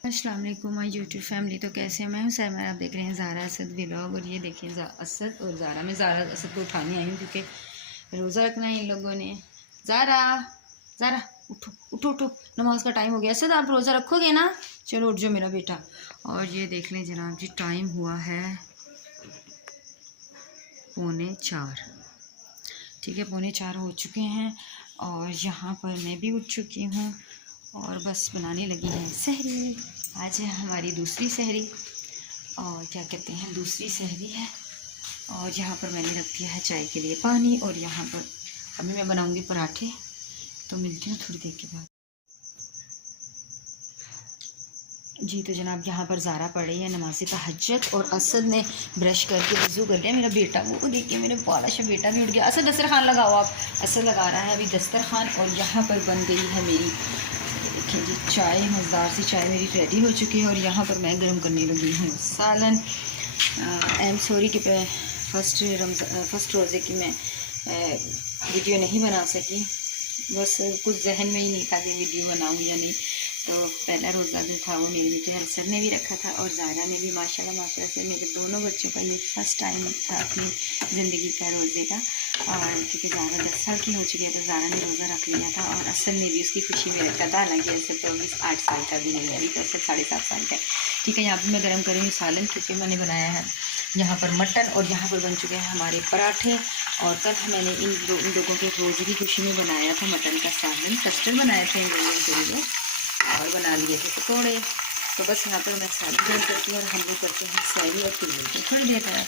अस्सलाम वालेकुम my YouTube family. तो कैसे हैं? मैं हूं सैमर। आप देख रहे हैं ज़ारा असद व्लॉग। और ये देखिए असद और ज़ारा, मैं ज़ारा असद को उठाने आई हूँ क्योंकि रोज़ा रखना है इन लोगों ने। ज़ारा ज़ारा उठो उठो उठो, नमाज का टाइम हो गया। असद आप रोज़ा रखोगे ना? चलो उठ जाओ मेरा बेटा। और ये देख लें जनाब जी, टाइम हुआ है 3:45। ठीक है, 3:45 हो चुके हैं और यहाँ पर मैं भी उठ चुकी हूँ और बस बनाने लगी है सहरी। आज है हमारी दूसरी सहरी और क्या कहते हैं, दूसरी सहरी है। और यहाँ पर मैंने रख दिया है चाय के लिए पानी और यहाँ पर अभी मैं बनाऊँगी पराठे। तो मिलती हूँ थोड़ी देर के बाद जी। तो जनाब यहाँ पर ज़ारा पढ़ रही है नमाज़ तहज्जुद और असद ने ब्रश करके वज़ू कर लिया। मेरा बेटा वो देखिए, मेरे पाला सा बेटा भी उठ गया। असद दस्तरखान लगाओ आप। असद लगा रहा है अभी दस्तरखान। और यहाँ पर बन गई है मेरी, देखिए जी, चाय। मज़ेदार सी चाय मेरी रेडी हो चुकी है और यहाँ पर मैं गर्म करने लगी हूँ सालन। आई एम सॉरी कि फर्स्ट रोज़े की मैं वीडियो नहीं बना सकी। बस कुछ जहन में ही नहीं था कि वीडियो बनाऊँ या नहीं। तो पहला रोज़ा जो था वो मेरे बेटे असद ने भी रखा था और ज़ारा ने भी। माशाल्लाह से मेरे दोनों बच्चों का ये फर्स्ट टाइम था अपनी ज़िंदगी का रोज़े का। और क्योंकि ज़ारा 10 साल की हो चुकी है तो ज़ारा ने रोज़ा रख लिया था और असद ने भी उसकी खुशी में रखा था। हालांकि असद तो अभी 8 साल का भी नहीं है, अभी तो असद 7.5 साल का है। ठीक है, यहाँ पर मैं गर्म करूँगी सालन क्योंकि मैंने बनाया है यहाँ पर मटन और यहाँ पर बन चुके हैं हमारे पराठे। और कल मैंने इन लोगों के रोज़े की खुशी में बनाया था मटन का सालन, कस्टर्ड बनाए थे इन लोगों के लिए और बना लिए थे पकौड़े। तो बस यहाँ पर मैं सालन गर्म करती हूँ और हम लोग करते हैं सैरी और फिर मिलते हैं थोड़ी देर तक।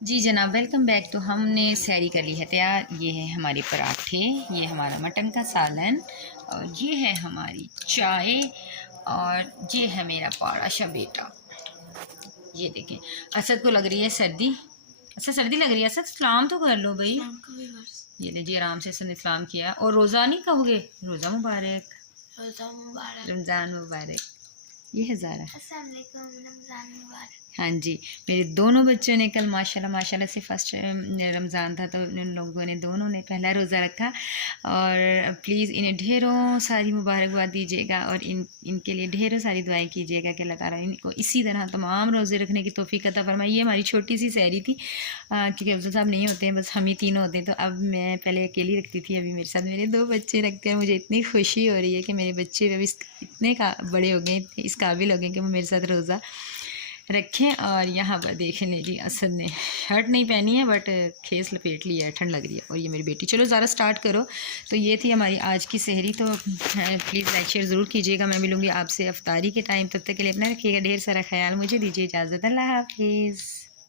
जी जनाब, वेलकम बैक। तो हमने सैरी कर ली है तैयार। ये है हमारे पराठे, ये हमारा मटन का सालन और ये है हमारी चाय और ये है मेरा पारा सा बेटा। ये देखें, असद को लग रही है सर्दी। असद सर्दी लग रही है। असद सलाम तो कर लो भाई। ये लीजिए, आराम से इसने सलाम किया। और रोज़ा नहीं कहोगे? रोज़ा मुबारक, रमज़ान मुबारक। ये है ज़ारा। अस्सलाम वालेकुम, रमज़ान मुबारक। हाँ जी, मेरे दोनों बच्चों ने कल माशाल्लाह से फर्स्ट रमज़ान था तो इन लोगों ने दोनों ने पहला रोज़ा रखा। और प्लीज़ इन्हें ढेरों सारी मुबारकबाद दीजिएगा और इनके लिए ढेरों सारी दुआएं कीजिएगा कि अल्लाह ताला इनको इसी तरह तमाम रोज़े रखने की तौफीक अता फरमाए। ये हमारी छोटी सी सहरी थी क्योंकि अफजल साहब नहीं होते हैं, बस हम ही तीनों होते हैं। तो अब मैं पहले अकेली रखती थी, अभी मेरे साथ मेरे 2 बच्चे रखते हैं। मुझे इतनी खुशी हो रही है कि मेरे बच्चे अभी इतने बड़े हो गए, इस काबिल हो गए कि वो मेरे साथ रोज़ा रखें। और यहाँ पर देख लें जी, असद ने शर्ट नहीं पहनी है बट खेस लपेट लिया है, ठंड लग रही है। और ये मेरी बेटी। चलो ज़रा स्टार्ट करो। तो ये थी हमारी आज की सहरी। तो प्लीज़ लाइक शेयर ज़रूर कीजिएगा। मैं मिलूँगी आपसे अफ्तारी के टाइम। तब तक के लिए अपना रखिएगा ढेर सारा ख्याल। मुझे दीजिए इजाज़त। अल्लाह हाफिज़।